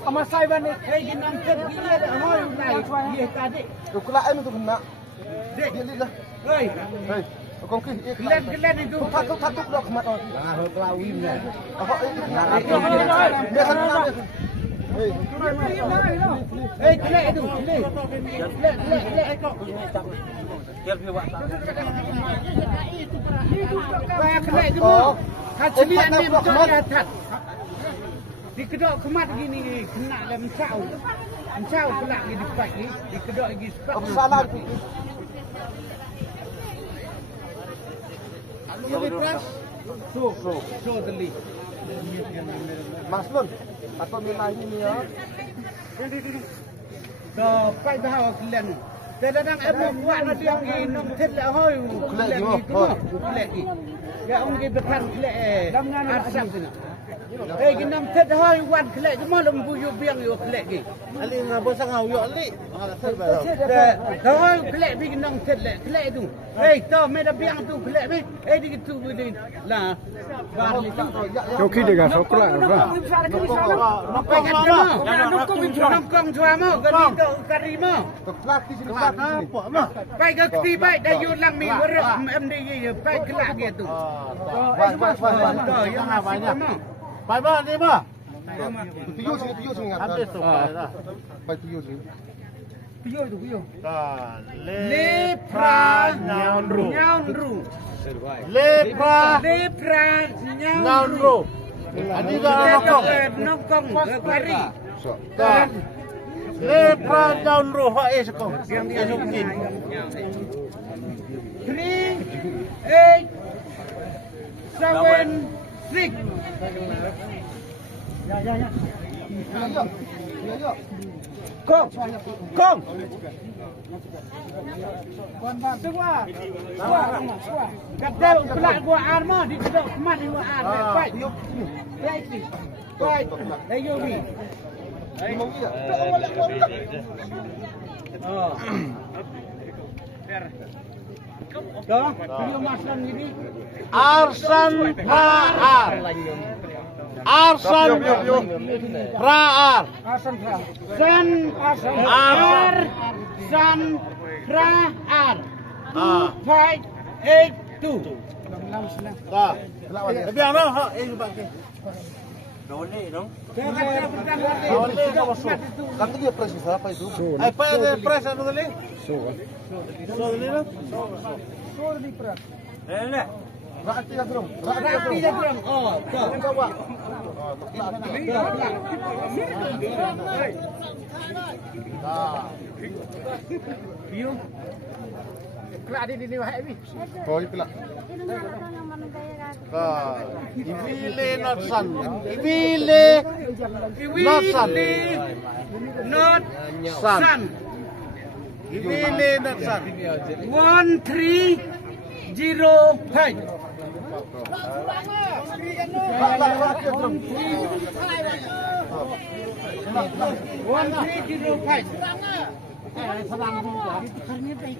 Ama saya bani, ginang kerja ada hoi naik, dia tadi. Kalau ini tu kena, dia lah. Hei, kong kiri. Gelan itu. Satu blok kemat on. Nah, kelawin ya. Apa itu? Dia sana. Hei, gelan itu, gelan. Kayak gelan itu. Hasil ini betul atas. Di kedok kemat gini kena dalam mencau kelak di depan ni di kedok lagi sebab salah tu. Ini pras so teli. Maslun atau minai ini ya. So pai tahu kalian. Kadang abang buat nanti yang ini nom tet lah hoi. Kelak ni. Ya orang bekan kelak asam tu. Eh ginam tet hoi wan kelak cuma lembu yo biang yo kelak gi. Ali ngabo sangau yo ali. Dah hoi kelak bi ginam tet lek kelak tu. Eh to me dah biang tu kelak me. Eh di tu ni lah. Bar ni tu. Kau kira kan sokla apa? Nongkong cua mau kari mau. Kelak di sini apa mah? Pai ke ti pai dah yo lang mi wer MD pai kelak gitu. Yang banyak. Pai mah ni mah. Piu sini ngap. Habis tu pai piu sini. Piu tu piu. Lepra nyaunru. Lepra nyaunru. Ani dah nongkong kari. Lepra nyaunru hak sekong. Yang dia mungkin. 3, 8, 7, 6. Ya. Kong. Semua. Kadang kelak gua arma di kedok kemat ni gua ar. Baik. Baik. Ayo ni. Oh. Dah, video masan gini. Arsan Praar. Arsan Praar. Arsan Praar. 2582. Dah. Biar mana hak ini pakai. Kan dia press apa itu? Apa ada press anu kali? So ni lah. So ni pras. Ni. Rakyat dah drum. Oh, Jangan bawa. View. Kelak di ni wahai ni. Oh, kelak. Ibile not sun. Ibile not sun. Not sun. Ibile not sun. 1305.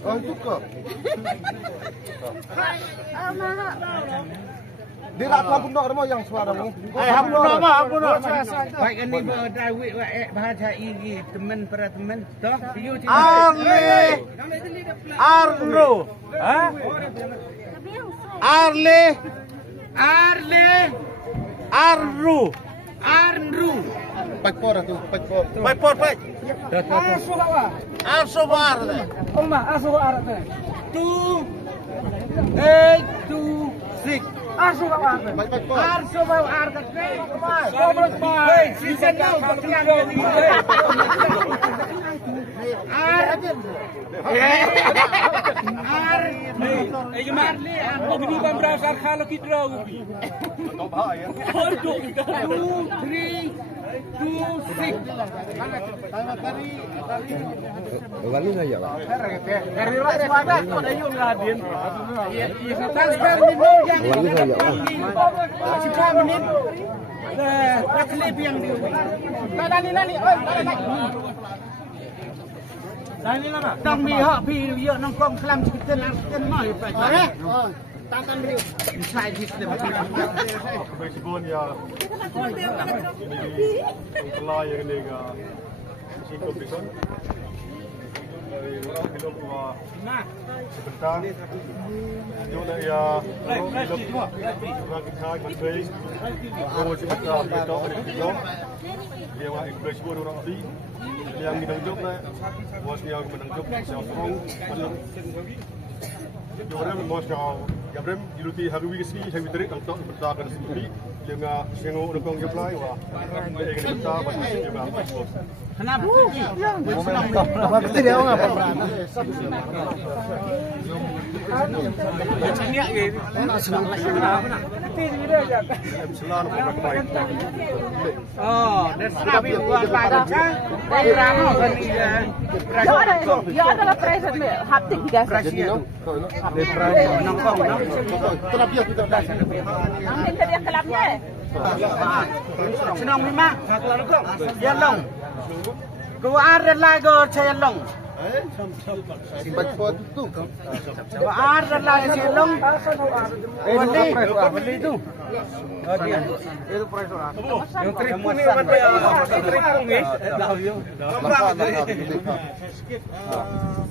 Oh, itu kok. Dia nak pun nak rumah yang suara ni. Hampun nak. Baik ini berdawit bahasa ini teman para teman. Toh, Arru. Pakpor tu, pakpor. Arsobar. Oma, Arsobar. 2826. Arsobar. Arsobar kata. Season now berkelang ini. Mar ni aku ni bambrau sarkha lo kidro. Oh, 2, 3, 2, 6. Wali saja, Pak. Dari rakyat mana? Kau dah yung ngadin. Transfer ni mo yang Wali saja, Pak. 15 minit. Dah klip yang dia. Lali. Oi, lali lah. Dong mi hak pi yo nang kong kelam kita nang kita mai pa. Tangan riu. Inside system. Basicon ya. Ini telah yang ni ga. Singkong bison. Dari orang belum buat. Sebentar. Jona ya. Orang kita menteri. Orang sebentar kita belum. Dia orang basicon orang di. Yang menanggup lah. Bos yang menanggup siapa orang belum. Orang Moscow. Gabrem diluti hari ini hari ini untuk bertahan sendiri dengan sengo untuk apply wah. Dengan kita masih juga. Kenapa? Waktu dia orang apa? Oh, that's not we want like that. They ram on the Ya adalah present me, haptik tidak. Nanti dia kelapnya. Senang memang. Ya long. Kau ada lagi saya long. Simpan foto tu. Kau ada lagi saya long. Beli tu. Oh dia. Itu price orang. Yang tripun ni apa dia? Tripun ni.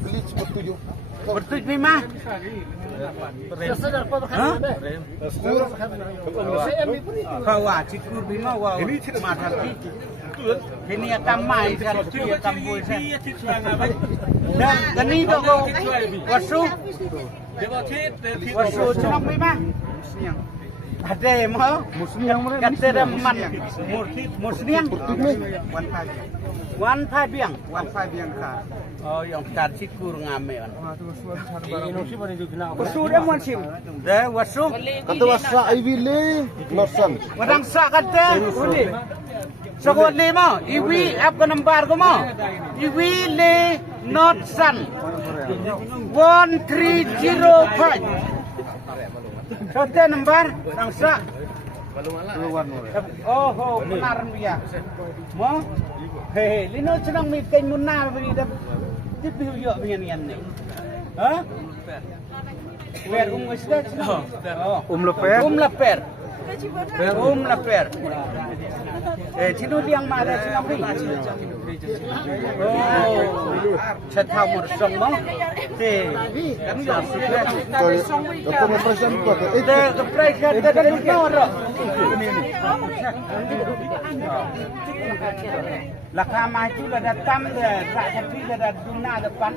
Beli seperti tu. Bertujuh lima. Kau cikur lima wow. Mahal ni. Ini akan main kalau dia akan buat. Dan kini tu kau wasu. Wasu senang lima. Ada mah. Kata dia man. Musliang. 1.5 biang. 1.5 biang kah. Oh, yang kat cikur ngame kan. Wasu dia musim. Dah wasu. Kata wasa Ivile Norsan. Orang sak kata. Sekot lima. Iwi apa nombor kau mau? Iwi le not sun. 1305. Kata nombor orang sak. Oh, benar dia. Mau? Hei, lino senang meeting munar beri dah. Tipu yo begini ni. Hah? Per umesda. Leper. Leper. Cino yang mana senang beri? Oh, cetha mursong mau? Kan dah sudah. Apa mempersiapkan tu? The price ada dari mana? Laka maju dah datang dah, tak tapi dah dunia depan.